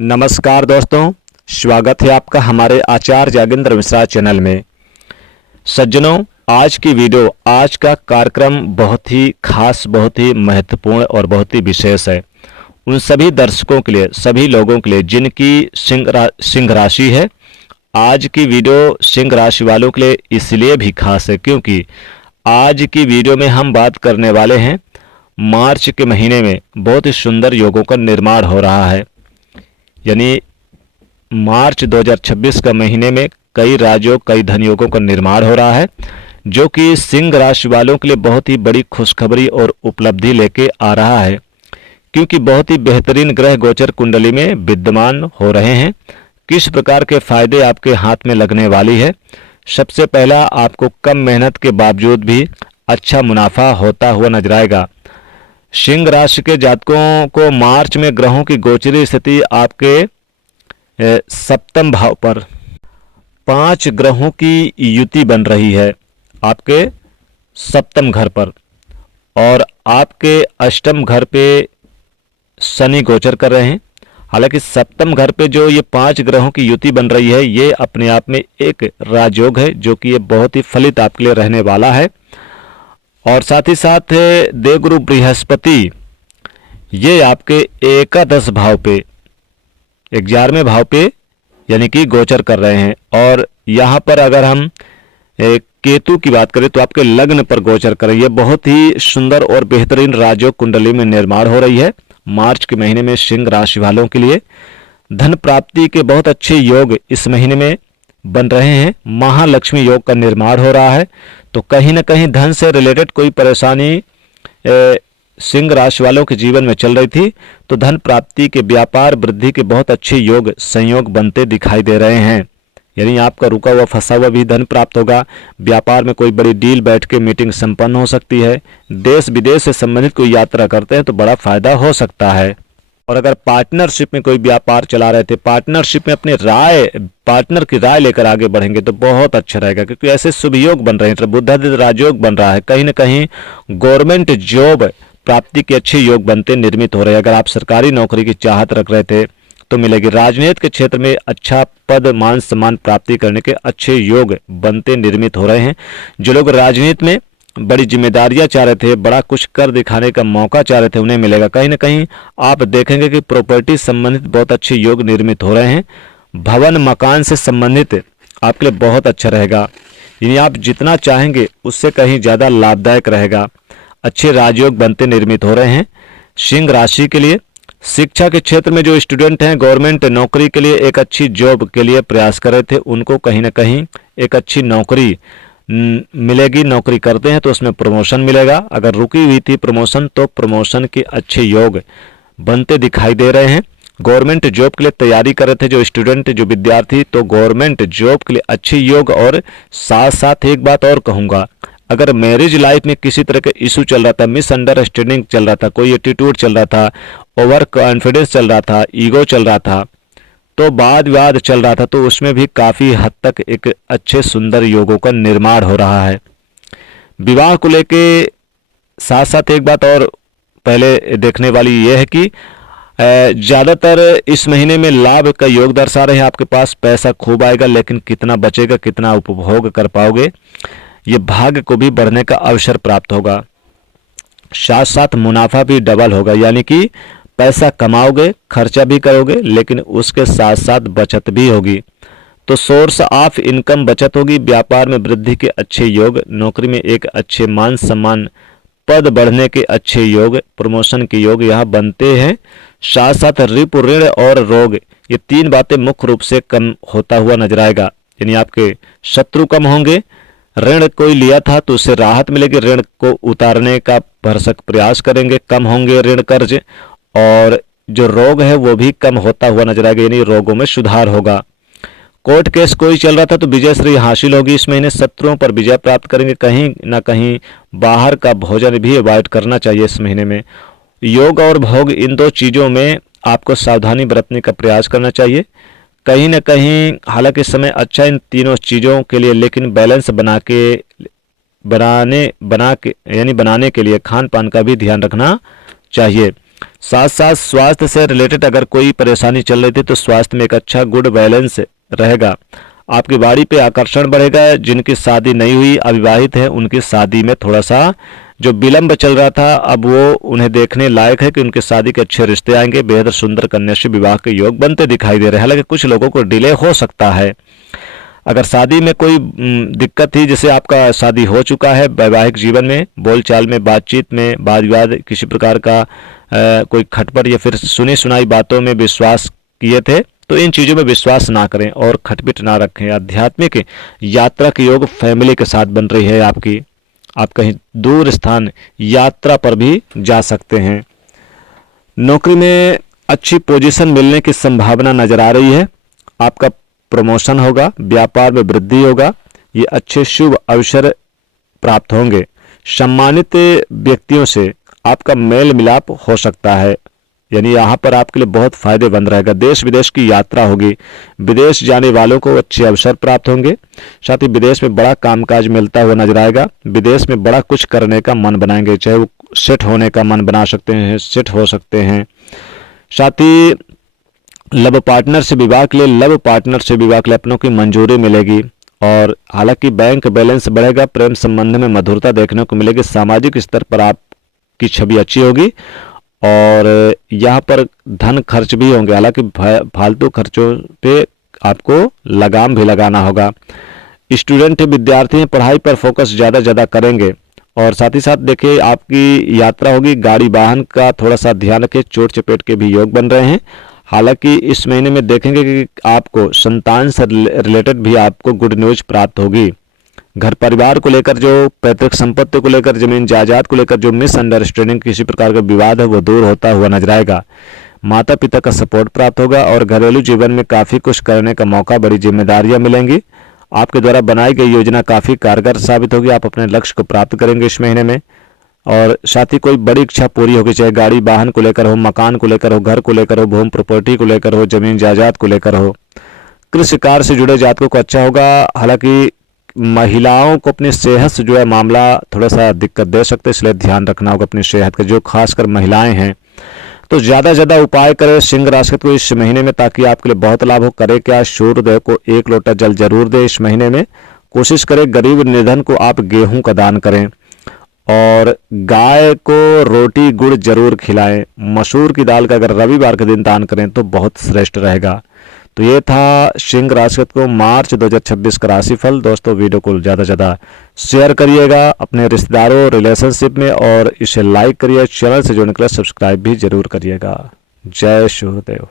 नमस्कार दोस्तों, स्वागत है आपका हमारे आचार्य जागेंद्र मिश्रा चैनल में। सज्जनों, आज की वीडियो, आज का कार्यक्रम बहुत ही खास, बहुत ही महत्वपूर्ण और बहुत ही विशेष है। उन सभी दर्शकों के लिए, सभी लोगों के लिए जिनकी सिंह राशि है। आज की वीडियो सिंह राशि वालों के लिए इसलिए भी खास है क्योंकि आज की वीडियो में हम बात करने वाले हैं मार्च के महीने में बहुत ही सुंदर योगों का निर्माण हो रहा है। यानी मार्च 2026 का महीने में कई राजयोग, कई धन योगों का निर्माण हो रहा है, जो कि सिंह राशि वालों के लिए बहुत ही बड़ी खुशखबरी और उपलब्धि लेके आ रहा है, क्योंकि बहुत ही बेहतरीन ग्रह गोचर कुंडली में विद्यमान हो रहे हैं। किस प्रकार के फायदे आपके हाथ में लगने वाली है। सबसे पहला, आपको कम मेहनत के बावजूद भी अच्छा मुनाफा होता हुआ नजर आएगा। सिंह राशि के जातकों को मार्च में ग्रहों की गोचरी स्थिति आपके सप्तम भाव पर 5 ग्रहों की युति बन रही है आपके सप्तम घर पर, और आपके अष्टम घर पे शनि गोचर कर रहे हैं। हालांकि सप्तम घर पे जो ये 5 ग्रहों की युति बन रही है, ये अपने आप में एक राजयोग है, जो कि ये बहुत ही फलित आपके लिए रहने वाला है। और साथ ही साथ देवगुरु बृहस्पति ये आपके एकादश भाव पे, 11वें भाव पे यानी कि गोचर कर रहे हैं। और यहाँ पर अगर हम केतु की बात करें तो आपके लग्न पर गोचर कर रही है। बहुत ही सुंदर और बेहतरीन राजयोग कुंडली में निर्माण हो रही है मार्च के महीने में सिंह राशि वालों के लिए। धन प्राप्ति के बहुत अच्छे योग इस महीने में बन रहे हैं। महालक्ष्मी योग का निर्माण हो रहा है, तो कहीं ना कहीं धन से रिलेटेड कोई परेशानी सिंह राशि वालों के जीवन में चल रही थी, तो धन प्राप्ति के, व्यापार वृद्धि के बहुत अच्छे योग संयोग बनते दिखाई दे रहे हैं। यानी आपका रुका हुआ फंसा हुआ भी धन प्राप्त होगा। व्यापार में कोई बड़ी डील बैठ के मीटिंग संपन्न हो सकती है। देश विदेश से संबंधित कोई यात्रा करते हैं तो बड़ा फायदा हो सकता है। और अगर पार्टनरशिप में कोई व्यापार चला रहे थे, पार्टनरशिप में अपने पार्टनर की राय लेकर आगे बढ़ेंगे तो बहुत अच्छा रहेगा, क्योंकि ऐसे शुभ योग बन रहे हैं। बुधादित्य राजयोग बन रहा है। कहीं ना कहीं गवर्नमेंट जॉब प्राप्ति के अच्छे योग बनते निर्मित हो रहे हैं। अगर आप सरकारी नौकरी की चाहत रख रहे थे तो मिलेगी। राजनीति के क्षेत्र में अच्छा पद, मान सम्मान प्राप्ति करने के अच्छे योग बनते निर्मित हो रहे हैं। जो लोग राजनीति में बड़ी जिम्मेदारियां चाह रहे थे, बड़ा कुछ कर दिखाने का मौका चाह रहे थे, उन्हें मिलेगा। कहीं ना कहीं आप देखेंगे कि प्रॉपर्टी संबंधित बहुत अच्छे योग निर्मित हो रहे हैं। भवन मकान से संबंधित आपके लिए बहुत अच्छा रहेगा। यानी आप जितना चाहेंगे उससे कहीं ज़्यादा लाभदायक रहेगा। अच्छे राजयोग बनते निर्मित हो रहे हैं सिंह राशि के लिए। शिक्षा के क्षेत्र में जो स्टूडेंट हैं, गवर्नमेंट नौकरी के लिए, एक अच्छी जॉब के लिए प्रयास कर रहे थे, उनको कहीं ना कहीं एक अच्छी नौकरी मिलेगी। नौकरी करते हैं तो उसमें प्रमोशन मिलेगा। अगर रुकी हुई थी प्रमोशन, तो प्रमोशन के अच्छे योग बनते दिखाई दे रहे हैं। गवर्नमेंट जॉब के लिए तैयारी कर रहे थे जो स्टूडेंट, जो विद्यार्थी, तो गवर्नमेंट जॉब के लिए अच्छे योग। और साथ साथ एक बात और कहूँगा, अगर मैरिज लाइफ में किसी तरह का इशू चल रहा था, मिसअंडरस्टैंडिंग चल रहा था, कोई एटीट्यूड चल रहा था, ओवर कॉन्फिडेंस चल रहा था, ईगो चल रहा था, तो वाद विवाद चल रहा था, तो उसमें भी काफ़ी हद तक एक अच्छे सुंदर योगों का निर्माण हो रहा है। विवाह को लेके साथ साथ एक बात और पहले देखने वाली ये है कि ज़्यादातर इस महीने में लाभ का योग दर्शा रहे हैं। आपके पास पैसा खूब आएगा, लेकिन कितना बचेगा, कितना उपभोग कर पाओगे, ये भाग्य को भी बढ़ने का अवसर प्राप्त होगा। साथ साथ मुनाफा भी डबल होगा, यानी कि पैसा कमाओगे, खर्चा भी करोगे, लेकिन उसके साथ साथ बचत भी होगी। तो सोर्स ऑफ इनकम बचत होगी। व्यापार में वृद्धि के अच्छे योग, नौकरी में एक अच्छे मान सम्मान, पद बढ़ने के अच्छे योग, प्रमोशन के योग यहाँ बनते हैं। साथ साथ रिपु, ऋण और रोग, ये 3 बातें मुख्य रूप से कम होता हुआ नजर आएगा। यानी आपके शत्रु कम होंगे, ऋण कोई लिया था तो उससे राहत मिलेगी, ऋण को उतारने का भरसक प्रयास करेंगे, कम होंगे ऋण कर्ज, और जो रोग है वो भी कम होता हुआ नजर आएगा, यानी रोगों में सुधार होगा। कोर्ट केस कोई चल रहा था तो विजय श्री हासिल होगी इस महीने। शत्रुओं पर विजय प्राप्त करेंगे। कहीं ना कहीं बाहर का भोजन भी अवॉइड करना चाहिए इस महीने में। योग और भोग, इन 2 चीज़ों में आपको सावधानी बरतने का प्रयास करना चाहिए। कहीं ना कहीं हालांकि समय अच्छा इन तीनों चीज़ों के लिए, लेकिन बैलेंस बनाने के लिए खान पान का भी ध्यान रखना चाहिए। साथ साथ स्वास्थ्य से रिलेटेड अगर कोई परेशानी चल रही थी तो स्वास्थ्य में एक अच्छा गुड बैलेंस रहेगा। आपकी बाड़ी पे आकर्षण बढ़ेगा। जिनकी शादी नहीं हुई, अविवाहित है, उनकी शादी में थोड़ा सा जो विलंब चल रहा था अब वो उन्हें देखने लायक है कि उनकी शादी के अच्छे रिश्ते आएंगे। बेहद सुंदर कन्या से विवाह के योग बनते दिखाई दे रहे हैं। हालांकि कुछ लोगों को डिले हो सकता है। अगर शादी में कोई दिक्कत थी, जैसे आपका शादी हो चुका है, वैवाहिक जीवन में बोलचाल में, बातचीत में वाद विवाद, किसी प्रकार का कोई खटपट या फिर सुनी सुनाई बातों में विश्वास किए थे, तो इन चीज़ों में विश्वास ना करें और खटपट ना रखें। आध्यात्मिक यात्रा के योग फैमिली के साथ बन रही है आपकी। आप कहीं दूर स्थान यात्रा पर भी जा सकते हैं। नौकरी में अच्छी पोजीशन मिलने की संभावना नजर आ रही है। आपका प्रमोशन होगा, व्यापार में वृद्धि होगा, ये अच्छे शुभ अवसर प्राप्त होंगे। सम्मानित व्यक्तियों से आपका मेल मिलाप हो सकता है, यानी यहाँ पर आपके लिए बहुत फायदेमंद रहेगा। देश विदेश की यात्रा होगी। विदेश जाने वालों को अच्छे अवसर प्राप्त होंगे। साथ ही विदेश में बड़ा कामकाज मिलता हुआ नजर आएगा। विदेश में बड़ा कुछ करने का मन बनाएंगे, चाहे वो सेट होने का मन बना सकते हैं, सेट हो सकते हैं। साथ ही लव पार्टनर से विवाह के लिए, लव पार्टनर से विवाह के लिए अपनों की मंजूरी मिलेगी। और हालांकि बैंक बैलेंस बढ़ेगा। प्रेम संबंध में मधुरता देखने को मिलेगी। सामाजिक स्तर पर आपकी छवि अच्छी होगी और यहाँ पर धन खर्च भी होंगे। हालांकि फालतू खर्चों पे आपको लगाम भी लगाना होगा। स्टूडेंट विद्यार्थी हैं, पढ़ाई पर फोकस ज़्यादा करेंगे। और साथ ही साथ देखिए आपकी यात्रा होगी, गाड़ी वाहन का थोड़ा सा ध्यान रखें। चोट चपेट के भी योग बन रहे हैं। हालांकि इस महीने में देखेंगे कि आपको संतान से रिलेटेड भी आपको गुड न्यूज प्राप्त होगी। घर परिवार को लेकर, जो पैतृक संपत्ति को लेकर, जमीन जायदाद को लेकर जो मिसअंडरस्टैंडिंग, किसी प्रकार का विवाद है, वो दूर होता हुआ नजर आएगा। माता पिता का सपोर्ट प्राप्त होगा और घरेलू जीवन में काफ़ी कुछ करने का मौका, बड़ी जिम्मेदारियां मिलेंगी। आपके द्वारा बनाई गई योजना काफ़ी कारगर साबित होगी। आप अपने लक्ष्य को प्राप्त करेंगे इस महीने में। और साथ ही कोई बड़ी इच्छा पूरी होगी, चाहे गाड़ी वाहन को लेकर हो, मकान को लेकर हो, घर को लेकर हो, भूमि प्रॉपर्टी को लेकर हो, जमीन जायदाद को लेकर हो। कृषि कार्य से जुड़े जातकों को अच्छा होगा। हालांकि महिलाओं को अपनी सेहत से जो है मामला थोड़ा सा दिक्कत दे सकते हैं, इसलिए ध्यान रखना होगा अपनी सेहत का। जो खासकर महिलाएं हैं तो ज़्यादा उपाय करें सिंह राशि को इस महीने में, ताकि आपके लिए बहुत लाभ हो। करे क्या, सूर्यदेव को 1 लोटा जल जरूर दे इस महीने में। कोशिश करें गरीब निर्धन को आप गेहूं का दान करें और गाय को रोटी गुड़ जरूर खिलाएं। मसूर की दाल का अगर रविवार के दिन दान करें तो बहुत श्रेष्ठ रहेगा। तो ये था सिंह राशि को मार्च 2026 का राशिफल। दोस्तों वीडियो को ज़्यादा शेयर करिएगा अपने रिश्तेदारों, रिलेशनशिप में, और इसे लाइक करिए। चैनल से जुड़ने के लिए सब्सक्राइब भी जरूर करिएगा। जय सूर्यदेव।